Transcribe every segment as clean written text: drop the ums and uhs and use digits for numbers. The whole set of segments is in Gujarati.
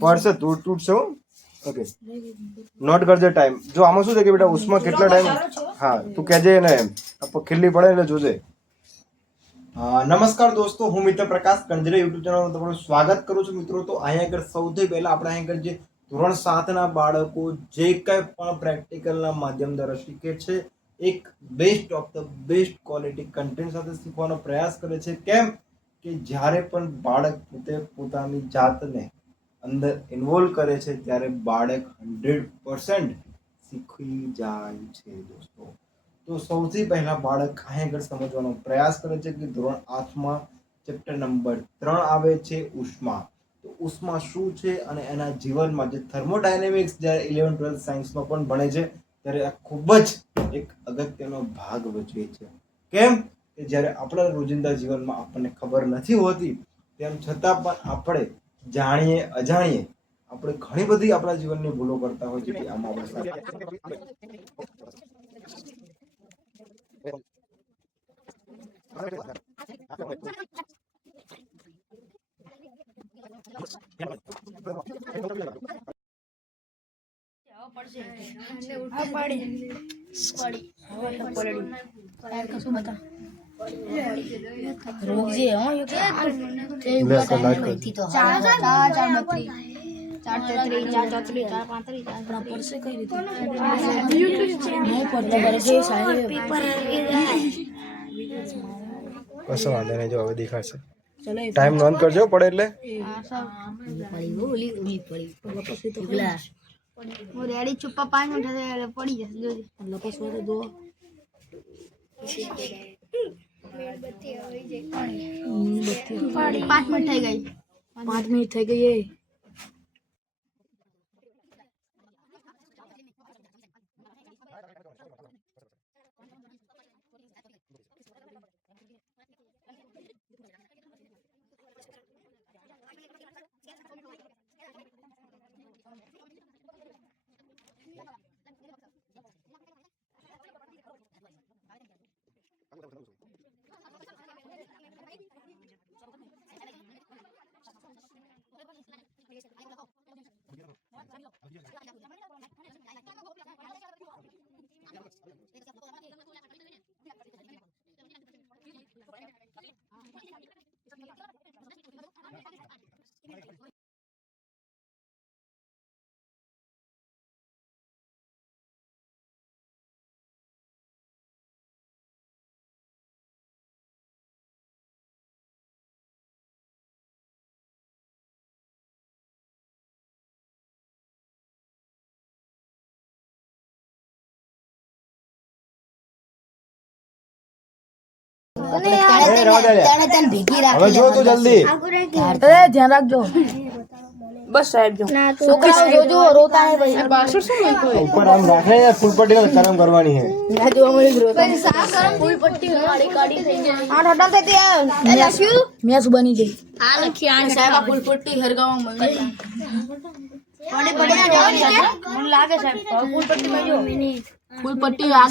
પડશે તૂટશે ઓકે નોટ કરજે ટાઈમ જો આમાં શું છે કે બેટા ઉષ્મા કેટલા ટાઈમ હા તું કહેજે ને એમ ખીલ્લી પડે એટલે જોજે નમસ્કાર દોસ્તો હું મિત્ર પ્રકાશ કંજરે યુટ્યુબ ચેનલમાં તમારું સ્વાગત કરું છું મિત્રો તો અહીંયા આગળ સૌથી પહેલા આપણે અહીંયા આગળ જે ધોરણ 7 ના બાળકો જે કંઈ પણ પ્રેક્ટિકલના માધ્યમ દ્વારા શીખે છે એક best of the best quality content સાથે શીખવાનો પ્રયાસ કરે છે કેમ કે જ્યારે પણ બાળક પોતે પોતાની જાતને અંદર ઇન્વોલ્વ કરે છે ત્યારે બાળક 100% શીખી જાય છે દોસ્તો તો સૌથી પહેલા બાળક અહીં આગળ સમજવાનો પ્રયાસ કરે છે કે ધોરણ 8માં ચેપ્ટર નંબર 3 આવે છે ઉષ્મા તો ઉષ્મા શું છે અને એના જીવનમાં જે થર્મોડાયનેમિક્સ જ્યારે 11 12 સાયન્સમાં પણ ભણે છે ત્યારે આ ખૂબ જ એક અગત્યનો ભાગ ભજવે છે કેમ કે જ્યારે આપણા રોજિંદા જીવનમાં આપણને ખબર નથી હોતી તેમ છતાં પણ આપણે જાણીએ અજાણીએ આપણે ઘણી બધી આપણા જીવનની ભૂલો કરતા હોય છે કે આમાં કશો વાંધો નહીં જો હવે દેખાશે ટાઈમ નોંધ કરજો પડે એટલે રેડી ચુપ્પા 5 મિનિટ પડી જશે જોજે લપસવા દો 5 મિનિટ થઈ ગઈ 5 મિનિટ થઈ ગઈ હવે જો તું જલ્દી ધ્યાન રાખજો બસ સાહેબ જો છોકરાઓ જોજો રોતા હે ભાઈ બાસુર શું લખ્યું ઉપર આમ રાખે યાર ફૂલ પટ્ટી કરમ કરવાની હે ના જો અમે રોતા ફૂલ પટ્ટી કાડી થઈ જાય આ હટા તે અરે લખ્યું મેસ બની ગઈ આ લખી આ સાહેબ આ ફૂલ પટ્ટી હરગાવા મને પડે જાવ મને લાગે સાહેબ ફૂલ પટ્ટી માં જો ફૂલ પટ્ટી આ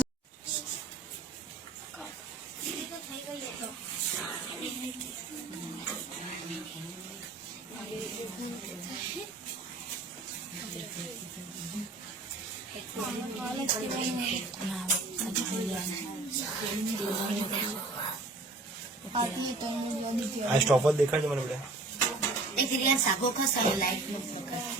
સ્ટોપ જ દેખાડજો મને બેટા એક યાર સાગો ખસાય લાઈટ નો પ્રકાશ